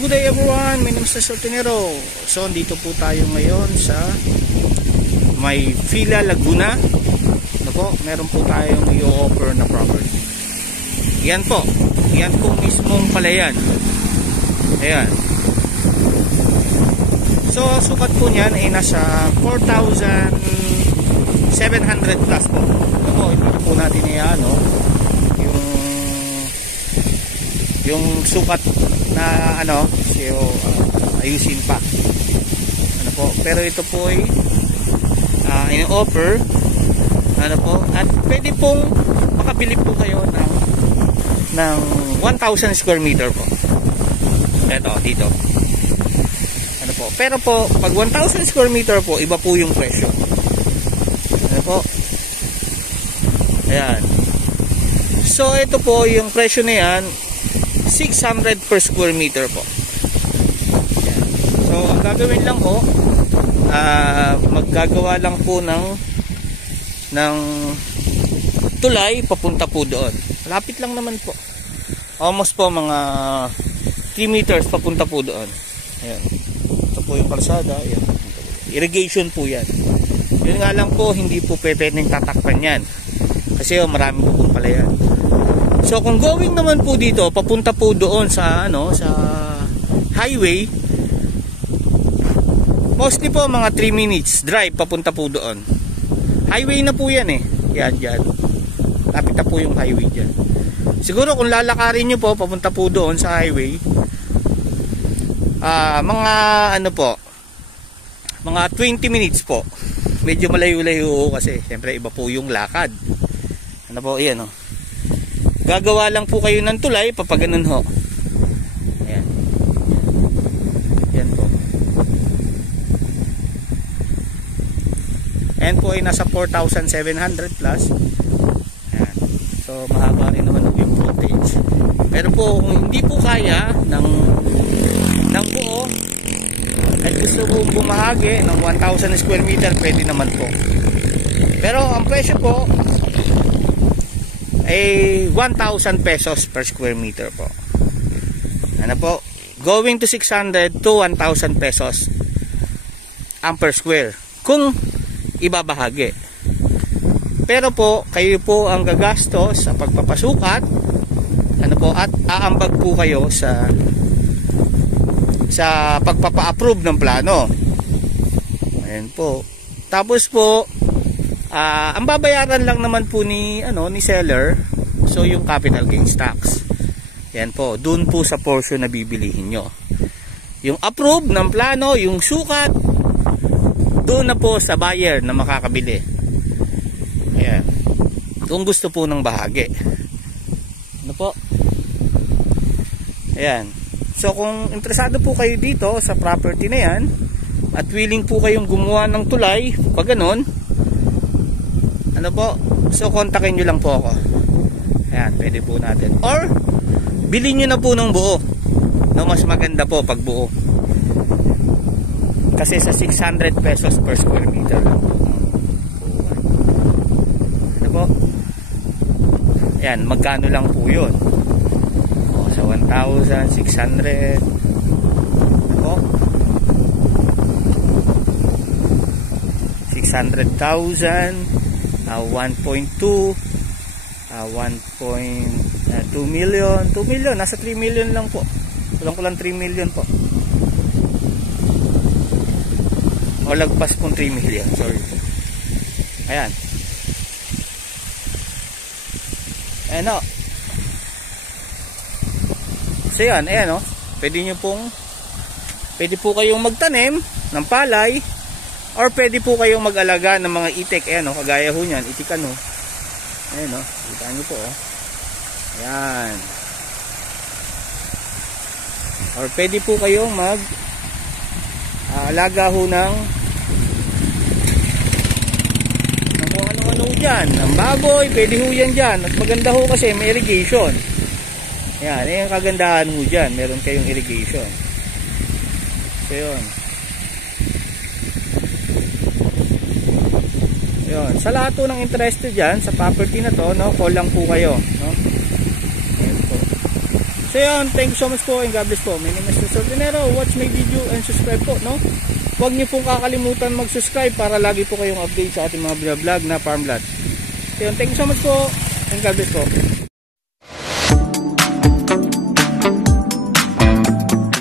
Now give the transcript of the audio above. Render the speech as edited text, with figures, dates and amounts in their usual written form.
good day everyone. My name is Sortinero. So, dito po tayo ngayon sa may Villa Laguna. Ano po, meron po tayong i-offer na property. Yan po. Yan po mismong palayan. Ayan. So, sukat po niyan ay nasa 4,700 plus po. Ano po, ito po natin i-ano yung sukat na ano, so, ayusin pa. Ano po, pero ito po ay in-offer ano po, at pwede pong makabili po kayo ng 1,000 square meter po. Ito, dito. Ano po, pero po, pag 1,000 square meter po, iba po yung presyo. Ano po? Ayan. So, ito po, yung presyo na yan, 600 per square meter po. Ayan. So, ang gagawin lang po, maggagawa lang po ng tulay papunta po doon. Lapit lang naman po. Almost po mga 3 meters papunta po doon. Ayan. Ito po yung kalsada. Ayan. Irrigation po yan. Yun nga lang po, hindi po pwedeng tatakpan yan. Kasi marami po pong pala yan. So kung going naman po dito, papunta po doon sa ano, sa highway, mostly po mga 3 minutes drive papunta po doon. Highway na po yan eh. Yan, yan. Lapit na po yung highway dyan. Siguro kung lalakarin nyo po, papunta po doon sa highway, mga ano po, mga 20 minutes po. Medyo malayo-layo kasi siyempre iba po yung lakad. Ano po, iyan o. Gagawa lang po kayo ng tulay, papaganon ho. Ayan. Yan po. Ayan po ay nasa 4,700 plus. Ayan. So mahaba rin naman yung footage. Pero po kung hindi po kaya ng buo at gusto po bumahagi ng 1,000 square meter, pwede naman po. Pero ang presyo po ay 1,000 pesos per square meter po. Ano po? Going to 600 to 1,000 pesos ang per square kung ibabahagi. Pero po, kayo po ang gagastos sa pagpapasukat, ano po, at aambag po kayo sa pagpapa-approve ng plano. Ayan po. Tapos po, ang babayaran lang naman po ni seller, so yung capital gains tax. Yan po, dun po sa portion na bibilihin nyo. Yung approve ng plano, yung sukat, dun na po sa buyer na makakabili. Ayan. Kung gusto po ng bahagi. Ano po? Ayan. So kung interesado po kayo dito sa property na yan, at willing po kayong gumawa ng tulay, pag ganon, ano po, so kontakin nyo lang po ako. Ayan, pwede po natin. Or bilhin nyo na po ng buo. No, mas maganda po pag buo. Kasi sa 600 pesos per square meter. Ano po? Ayan, magkano lang po yun. O, sa 1,600. Ano po? 600,000. 1.2 million, 2 million, nasa 3 million lang po. Kulang 3 million po. O lagpas pong 3 million, sorry. Ayan. Ayan o. So yan, ayan o. Pwede po kayong magtanim ng palay, or pwede po kayong mag-alaga ng mga itik. Ayan o, kagaya ho nyan, itikan o. Ayan o, kita nyo po o. Ayan. Or pwede po kayong mag-alaga ho ng kung ano-ano dyan. Ang baboy, pwede ho yan dyan. At maganda ho kasi may irrigation. Ayan, ayan kagandahan ho dyan. Meron kayong irrigation. So yun. Yun. Sa lahat po ng interested dyan sa property na to, no, call lang po kayo, no? Ayan po. So yun, thank you so much po and God bless po. My name is Mr. Dinero. Watch my video and subscribe po, no? Huwag niyo pong kakalimutan mag-subscribe para lagi po kayong update sa ating mga vlog na farm lot. So yun, thank you so much po and God bless po.